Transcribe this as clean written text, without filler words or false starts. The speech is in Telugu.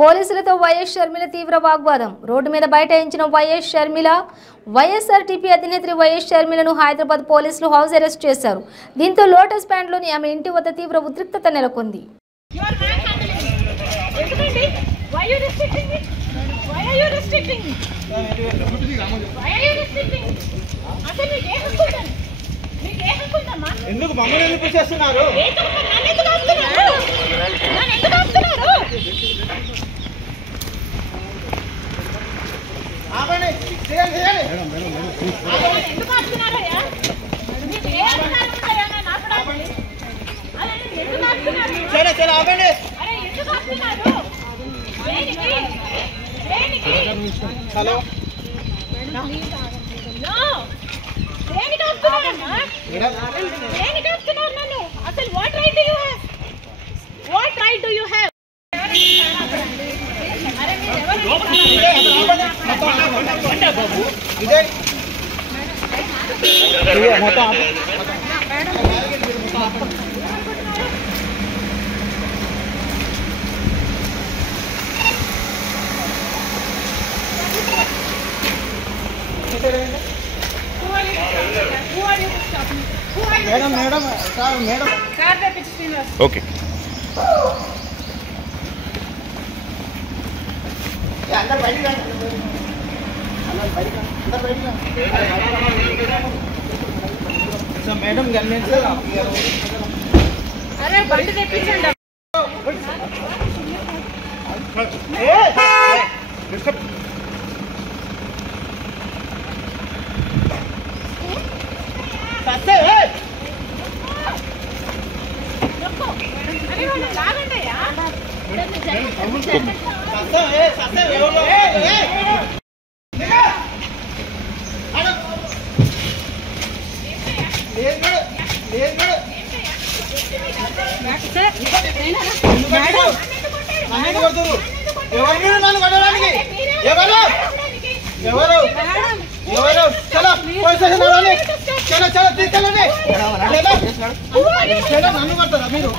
పోలీసులతో వైఎస్ షర్మిల తీవ్ర వాగ్వాదం. రోడ్డు మీద బైఠాయించిన వైఎస్ షర్మిల, వైఎస్ఆర్టీపీ అధినేత్రి వైఎస్ షర్మిలను హైదరాబాద్ పోలీసులు హౌస్ అరెస్ట్ చేశారు. దీంతో లోటస్ ప్యాంట్లోని ఆమె ఇంటి వద్ద తీవ్ర ఉద్రిక్తత నెలకొంది. ఎందుకు మమ్మల్ని ఎందుకు చేస్తున్నారు? Hello madam madam sir madam okay అందరు బయటికి రండి. అందరు బయటికి సార్ మేడం గమనించి అరే బండి తెప్పించండి. నన్ను కొడతారా మీరు?